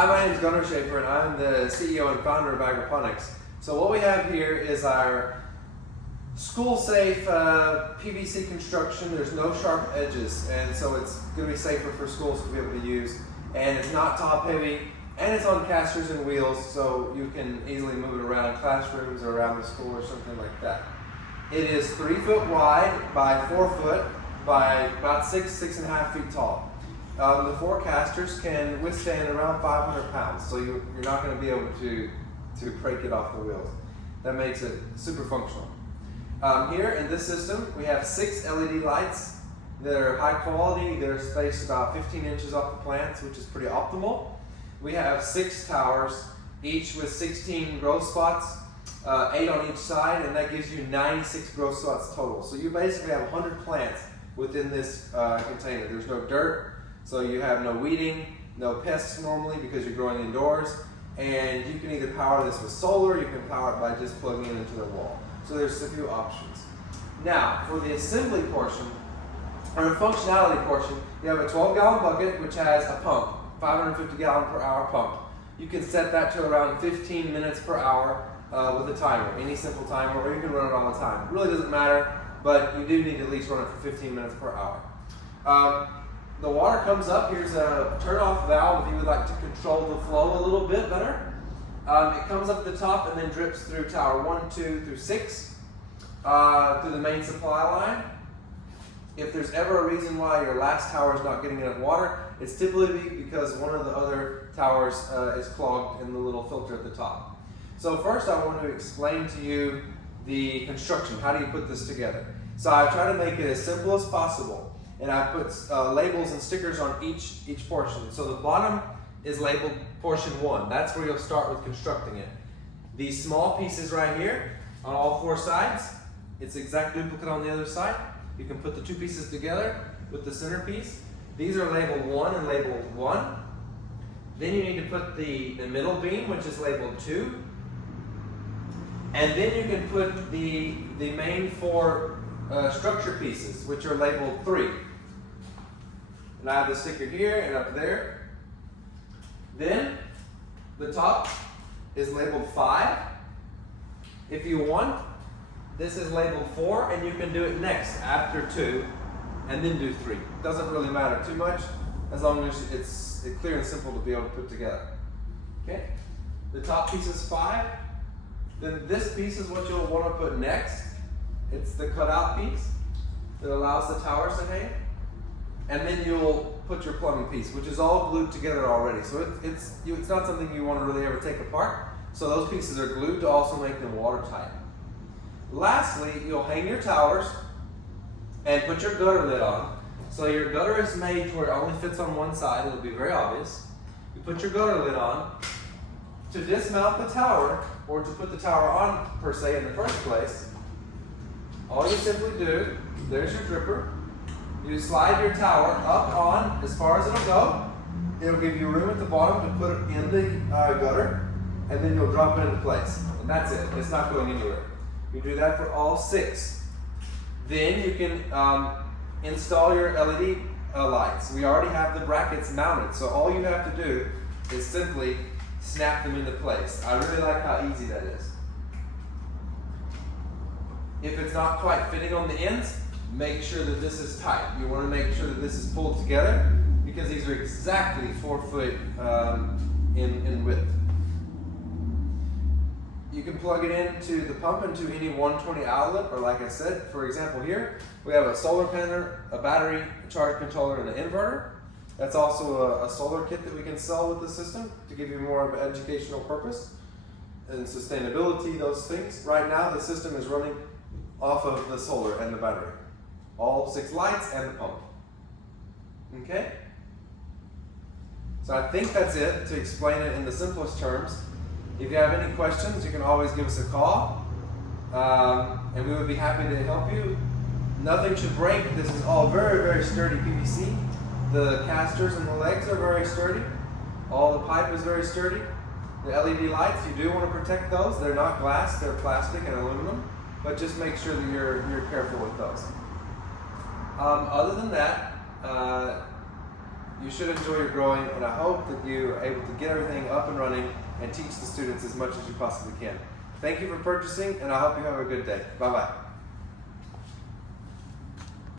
Hi, my name is Gunnar Schaefer and I'm the CEO and founder of Agriponics. So what we have here is our school-safe PVC construction. There's no sharp edges, and so it's going to be safer for schools to be able to use. And it's not top heavy, and it's on casters and wheels, so you can easily move it around classrooms or around the school or something like that. It is 3 foot wide by 4 foot by about 6.5 feet tall. The 4 casters can withstand around 500 pounds, so you're not going to be able to break it off the wheels. That makes it super functional. Here in this system, we have 6 LED lights that are high quality. They're spaced about 15 inches off the plants, which is pretty optimal. We have 6 towers, each with 16 growth spots, 8 on each side, and that gives you 96 growth spots total. So you basically have 100 plants within this container. There's no dirt, so you have no weeding, no pests normally because you're growing indoors, and you can either power this with solar, you can power it by just plugging it into the wall. So there's a few options. Now, for the assembly portion, or the functionality portion, you have a 12-gallon bucket which has a pump, 550 gallon per hour pump. You can set that to around 15 minutes per hour with a timer, any simple timer, or you can run it all the time. It really doesn't matter, but you do need to at least run it for 15 minutes per hour. The water comes up. Here's a turn-off valve if you would like to control the flow a little bit better. It comes up the top and then drips through tower 1, 2 through 6 through the main supply line. If there's ever a reason why your last tower is not getting enough water, it's typically because one of the other towers is clogged in the little filter at the top. So first I want to explain to you the construction. How do you put this together? So I try to make it as simple as possible. And I put labels and stickers on each portion. So the bottom is labeled portion 1. That's where you'll start with constructing it. These small pieces right here on all 4 sides, it's exact duplicate on the other side. You can put the 2 pieces together with the center piece. These are labeled 1 and labeled 1. Then you need to put the middle beam, which is labeled 2. And then you can put the main 4 structure pieces, which are labeled 3. And I have the sticker here and up there. Then the top is labeled 5. If you want, this is labeled 4, and you can do it next after 2 and then do 3. It doesn't really matter too much as long as it's clear and simple to be able to put together. Okay? The top piece is 5. Then this piece is what you'll want to put next. It's the cutout piece that allows the towers to hang. And then you'll put your plumbing piece, which is all glued together already. So it's not something you want to really ever take apart. So those pieces are glued to also make them watertight. Lastly, you'll hang your towers and put your gutter lid on. So your gutter is made to where it only fits on one side. It'll be very obvious. You put your gutter lid on. To dismount the tower, or to put the tower on per se in the first place, all you simply do, there's your dripper. You slide your tower up on as far as it'll go. It'll give you room at the bottom to put it in the gutter, and then you'll drop it into place. And that's it. It's not going anywhere. You do that for all 6. Then you can install your LED lights. We already have the brackets mounted, so all you have to do is simply snap them into place. I really like how easy that is. If it's not quite fitting on the ends, make sure that this is tight. You want to make sure that this is pulled together because these are exactly 4 foot in width. You can plug it into the pump into any 120 outlet, or like I said, for example here, we have a solar panel, a battery, a charge controller, and an inverter. That's also a solar kit that we can sell with the system to give you more of an educational purpose and sustainability, those things. Right now the system is running off of the solar and the battery. All 6 lights and the pump. Okay? So I think that's it to explain it in the simplest terms. If you have any questions, you can always give us a call, and we would be happy to help you. Nothing should break. This is all very, very sturdy PVC. The casters and the legs are very sturdy. All the pipe is very sturdy. The LED lights, you do want to protect those. They're not glass, they're plastic and aluminum, but just make sure that you're careful with those. Other than that, You should enjoy your growing, and I hope that you are able to get everything up and running and teach the students as much as you possibly can. Thank you for purchasing, and I hope you have a good day. Bye-bye.